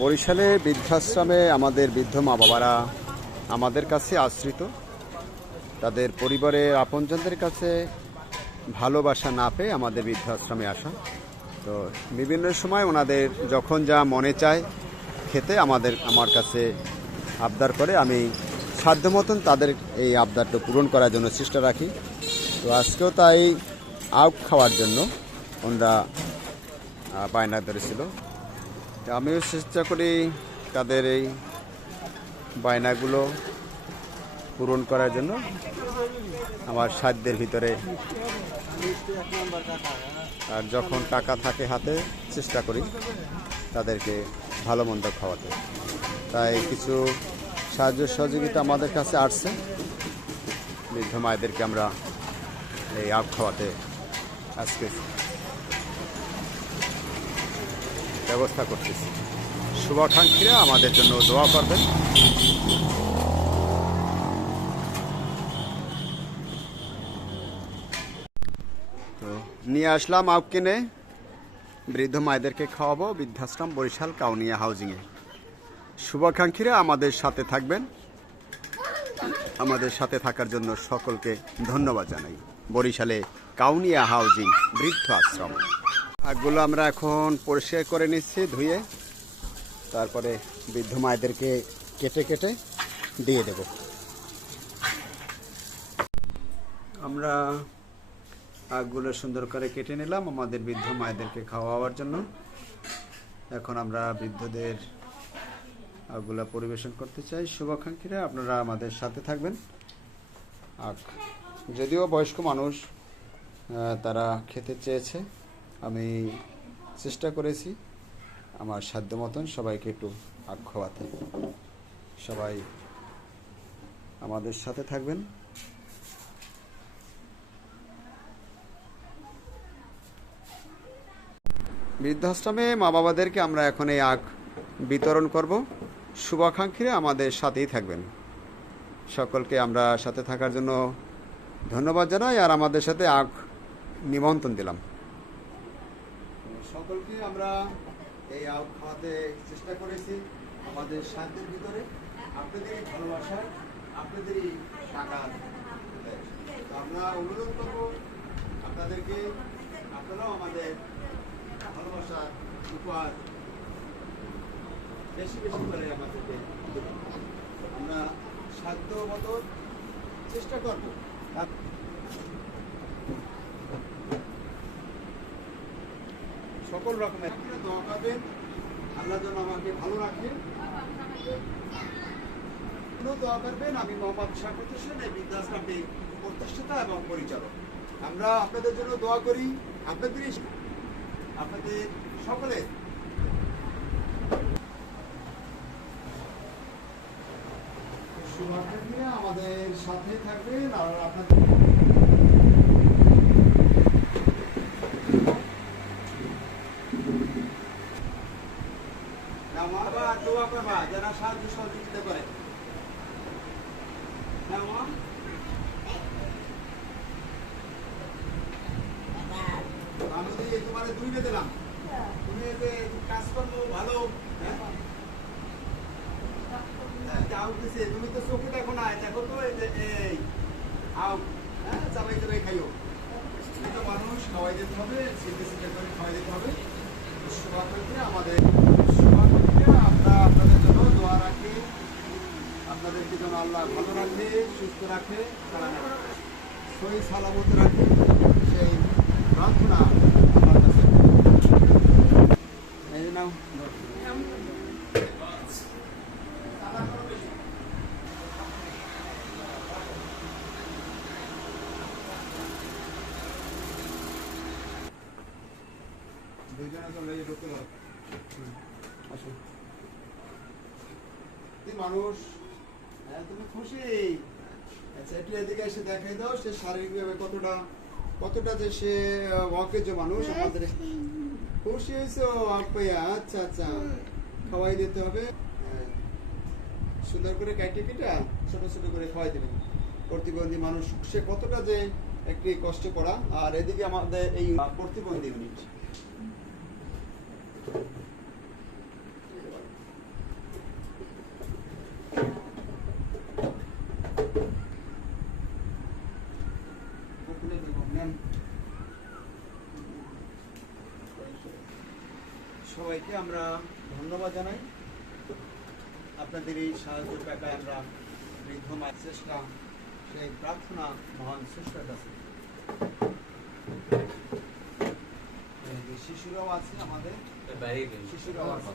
বরিশালে বৃদ্ধাশ্রমে আমাদের বৃদ্ধ মা বাবারা আমাদের কাছে আশ্রিত, তাদের পরিবারের আপনজনদের কাছে ভালোবাসা না পেয়ে আমাদের বৃদ্ধাশ্রমে আসা। তো বিভিন্ন সময় ওনাদের যখন যা মনে চায় খেতে আমার কাছে আবদার করে, আমি সাধ্য মতন তাদের এই আবদারটা পূরণ করার জন্য চেষ্টা রাখি। তো আজকেও তাই আউট খাওয়ার জন্য ওনারা বায়না ধরেছিল। আমিও চেষ্টা করি তাদের এই বায়নাগুলো পূরণ করার জন্য আমার সাধ্যের ভিতরে, আর যখন টাকা থাকে হাতে চেষ্টা করি তাদেরকে ভালো মন্দ খাওয়াতে। তাই কিছু সাহায্য সহযোগিতা আমাদের কাছে আসছে, বৃদ্ধ মায়েদেরকে আমরা এই আখ খাওয়াতে আজকে ব্যবস্থা করতেছি। শুভাকাঙ্ক্ষীরা আমাদের জন্য দোয়া করবেন। তো নিয়ে আসলাম আখ কিনে, বৃদ্ধ মায়েদেরকে খাওয়াবো বৃদ্ধাশ্রম বরিশাল কাউনিয়া হাউজিংয়ে। শুভাকাঙ্ক্ষীরা আমাদের সাথে থাকবেন। আমাদের সাথে থাকার জন্য সকলকে ধন্যবাদ জানাই। বরিশালে কাউনিয়া হাউজিং বৃদ্ধ আশ্রম। আখগুলো আমরা এখন পরিষ্কার করে নিচ্ছি ধুয়ে, তারপরে বৃদ্ধ মায়েদেরকে কেটে কেটে দিয়ে দেব। আমরা আখগুলো সুন্দর করে কেটে নিলাম আমাদের বৃদ্ধ মায়েদেরকে খাওয়াবার জন্য। এখন আমরা বৃদ্ধদের আখগুলো পরিবেশন করতে চাই। শুভাকাঙ্ক্ষীরা আপনারা আমাদের সাথে থাকবেন। আখ যদিও বয়স্ক মানুষ তারা খেতে চেয়েছে, আমি চেষ্টা করেছি আমার সাধ্য মতন সবাইকে একটু আখ খাওয়াতে। সবাই আমাদের সাথে থাকবেন। বৃদ্ধাশ্রমে মা বাবাদেরকে আমরা এখন এই আখ বিতরণ করব। শুভাকাঙ্ক্ষীরা আমাদের সাথেই থাকবেন। সকলকে আমরা সাথে থাকার জন্য ধন্যবাদ জানাই, আর আমাদের সাথে আখ নিমন্ত্রণ দিলাম। সকলকে আমরা এই আখ খাওয়াতে চেষ্টা করেছি আমাদের সাধ্যের ভিতরে, আপনাদেরই ভালোবাসায়, আপনাদেরই টাকা। আমরা অনুরোধ করব আপনাদেরকে, আপনারাও আমাদের ভালোবাসার উপহার বেশি বেশি করে আমাদেরকে দেবেন। আমরা সাধ্য মতো চেষ্টা করব। সকল রকমের দোয়া করবেন, আল্লাহ যেন আমাকে ভালো রাখে। দোয়া করবেন। আমি মোহাম্মদ শাকুর হোসেন, এই বৃদ্ধাশ্রমটির প্রতিষ্ঠাতা এবং পরিচালক। আমরা আপনাদের জন্য দোয়া করি, আপনাদের সকলে শুভাকাঙ্ক্ষীরা আমাদের সাথে থাকবেন। আর আপনাদের দোয়া করবা যারা সাহায্য সহযোগিতা করে। আমি তোমার দুইটা দিলাম, তুমি কাজকর্ম ভালো তুমি তো চোখে দেখো না, দেখো তো এই আও চাবাই চাবাই খাইও। মানুষ খাওয়াই দিতে হবে, ছিটে ছিটে করে খাওয়াই দিতে হবে। শুভাকাঙ্ক্ষীরা আমাদের আমরা আপনাদের জন্য দোয়া রাখি, আপনাদেরকে যেন আল্লাহ ভালো রাখে, সুস্থ রাখে, সহি সালামত রাখে, সেই প্রার্থনা আমার কাছে। এই নাও মানুষ, তুমি খুশি? আচ্ছা একটু এদিকে এসে দেখাই দাও সে শারীরিকভাবে কতটা যে সে অকেজ মানুষ। আমাদের খুশি হয়েছে? আচ্ছা আচ্ছা, খাওয়াই দিতে হবে, সুন্দর করে কেটে কেটে ছোট ছোট করে খাওয়াই দেবেন। প্রতিবন্ধী মানুষ সে কতটা যে একটি কষ্ট করা। আর এদিকে আমাদের এই প্রতিবন্ধী ইউনিট সবাইকে আমরা ধন্যবাদ জানাই। আপনাদের এই সাহায্য টাকায় আমরা বৃদ্ধ মায়ের চেষ্টা, সেই প্রার্থনা মহান স্রষ্টার কাছে। শিশুরাও আছে আমাদের, শিশুরাও আছে।